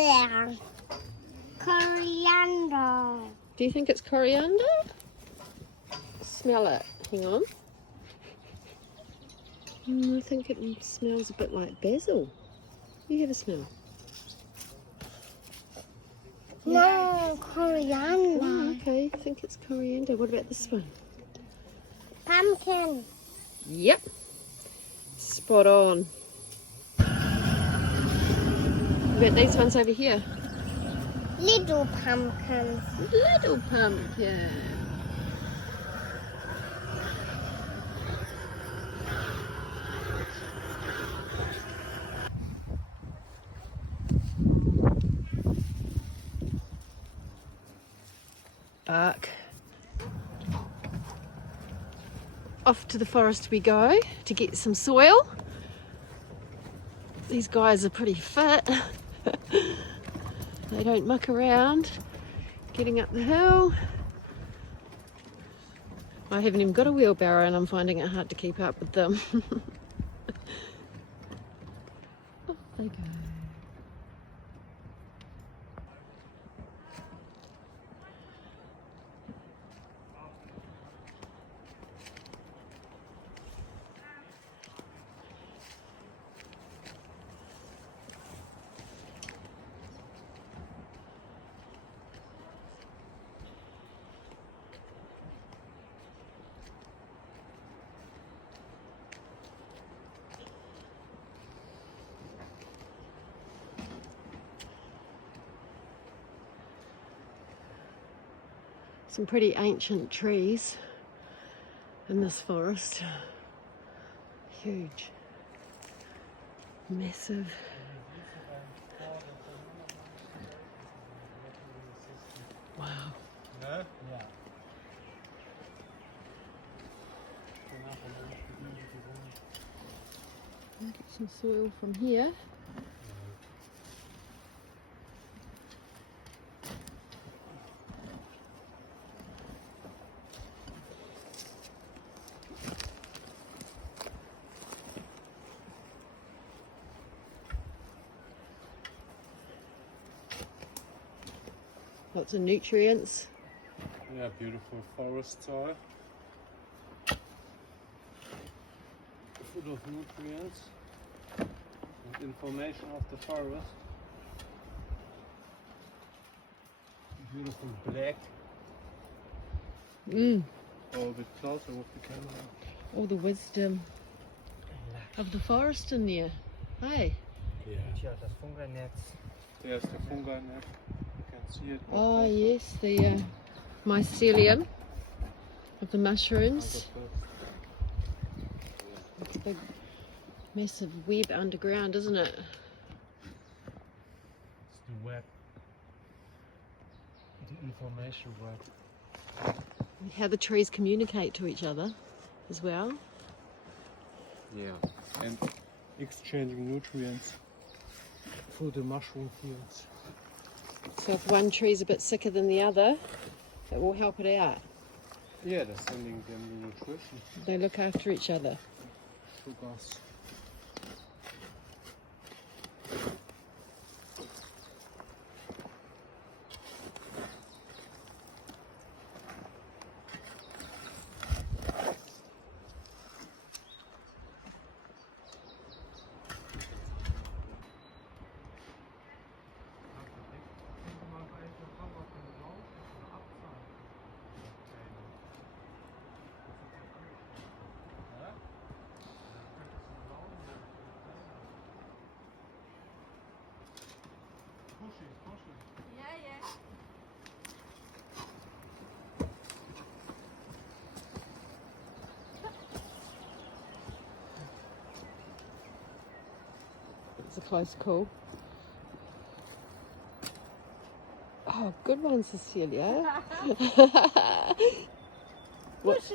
Yeah. Coriander. Do you think it's coriander? Smell it. Hang on. I think it smells a bit like basil. You have a smell. No, coriander. Oh, okay. I think it's coriander. What about this one? Pumpkin. Yep. Spot on. What about these ones over here? Little pumpkin. Little pumpkin. Bark. Off to the forest we go to get some soil. These guys are pretty fit. They don't muck around getting up the hill. I haven't even got a wheelbarrow and I'm finding it hard to keep up with them. Off they go. Some pretty ancient trees in this forest. Huge. Massive. Wow. I'll get some soil from here. Lots of nutrients. Yeah, beautiful forest soil. Full of nutrients and information of the forest. Beautiful black. Oh, a bit closer with the camera. All the wisdom of the forest in there. Hey. Yeah. There's the fungi net. You can see it. Oh yes, the mycelium of the mushrooms. It's a big, massive web underground, isn't it? It's the web. The information web. How the trees communicate to each other as well. Yeah. And exchanging nutrients through the mushroom fields. So if one tree's a bit sicker than the other, it will help it out. Yeah, they're sending them the nutrition. They look after each other. Sugars. It's a close call. Oh, good one, Cecilia. What?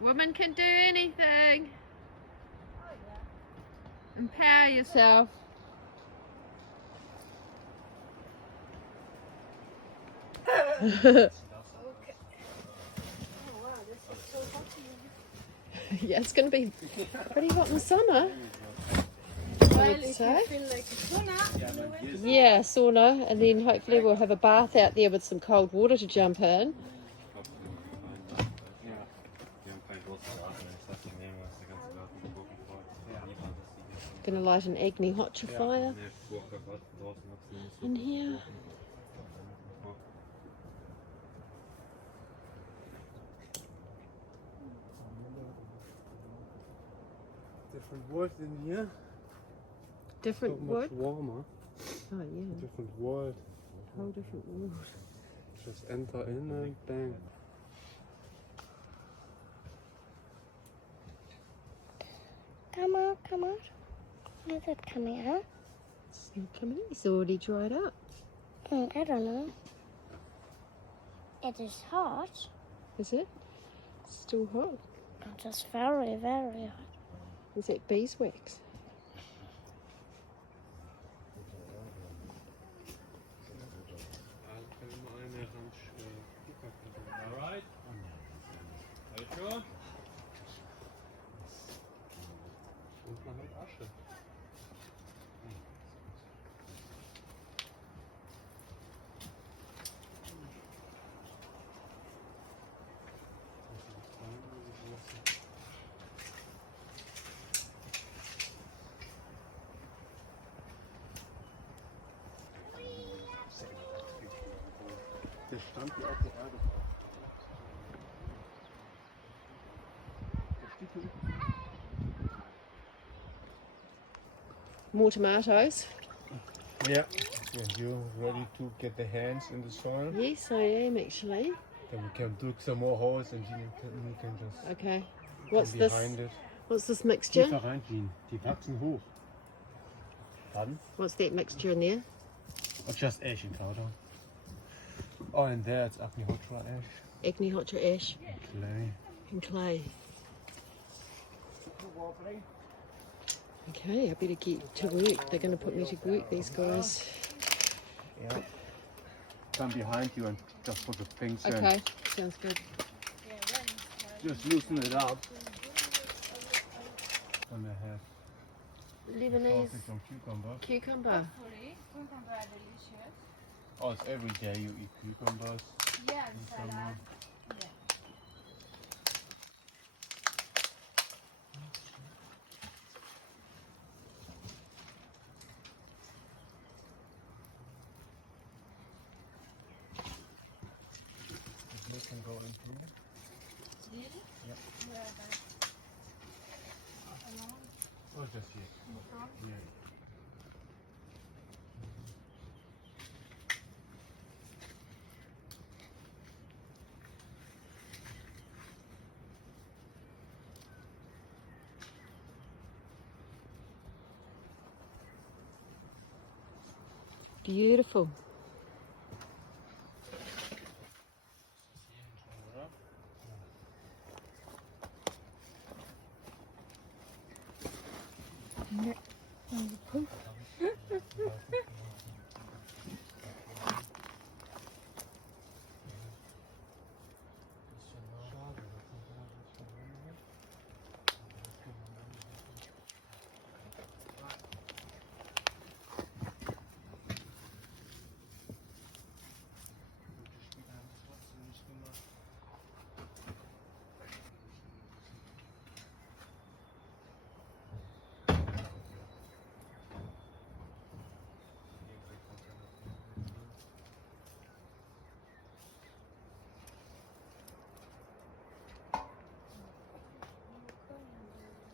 Woman can do anything. Empower yourself. Yeah, it's going to be pretty hot in the summer, I would say. Yeah, sauna, and then hopefully we'll have a bath out there with some cold water to jump in. Gonna light an Agni Hotcha fire in here. Different wood in here. Different So wood? much warmer. Oh yeah. Different wood. Whole different wood. Just enter in and bang. Come out, come out. Where's it coming out? It's not coming. It's already dried up. I don't know. It is hot. Is it? It's still hot. It is very, very hot. Is that beeswax? Alright. Are you sure? Und man hat Asche. Der stand hier auf der Erde. More tomatoes. Yeah. And you ready to get the hands in the soil? Yes, I am actually. Then we can dig some more holes and you can just Okay. What's come this? behind it. What's this mixture? Tiefer rein, Jean. Die wachsen hoch. Pardon? What's that mixture in there? Or just ash and powder. Oh, and there it's Agni Hotcha ash Agni Hotcha ash and clay. and clay. Okay, I better get to work. They're going to put me to work, these guys. Yeah. Come behind you and just put the things in. Okay, sounds good. Just loosen it up. And I have Lebanese sausage and cucumber. cucumber. Cucumber are delicious. Oh, it's every day you eat cucumbers. Yeah, and summer. salad. Yeah. This can go in here. Really? Yep. Where are they? Alone? Oh, just here. In front? Yeah. Beautiful.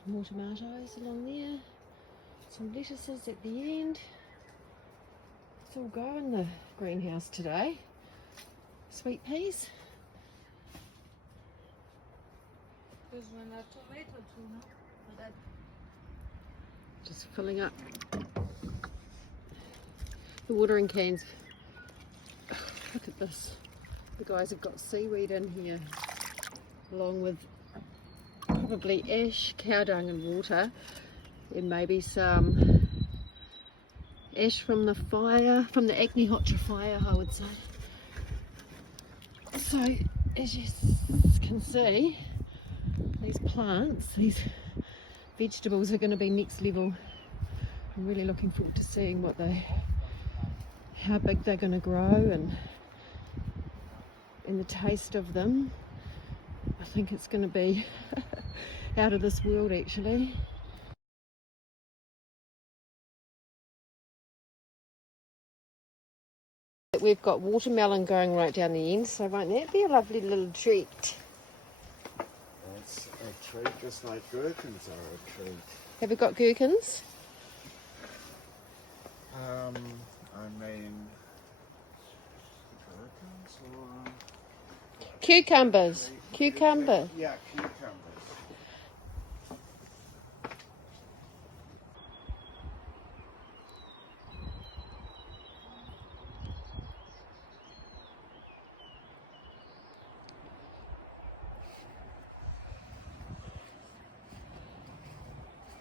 More tomatoes along there. Some lettuces at the end. It's all go in the greenhouse today. Sweet peas. There's one tomato too, no? But that Just filling up the watering cans. Look at this. The guys have got seaweed in here, along with probably ash, cow dung and water. There may be some ash from the fire, from the Agni Hotcha fire, I would say. So, as you can see, these plants, these vegetables are going to be next level. I'm really looking forward to seeing how big they're going to grow and the taste of them. I think it's going to be out of this world actually. We've got watermelon going right down the end, so won't that be a lovely little treat? It's a treat, just like gherkins are a treat. Have we got gherkins? I mean, gherkins or... Cucumbers. Cucumber. Yeah, cucumbers.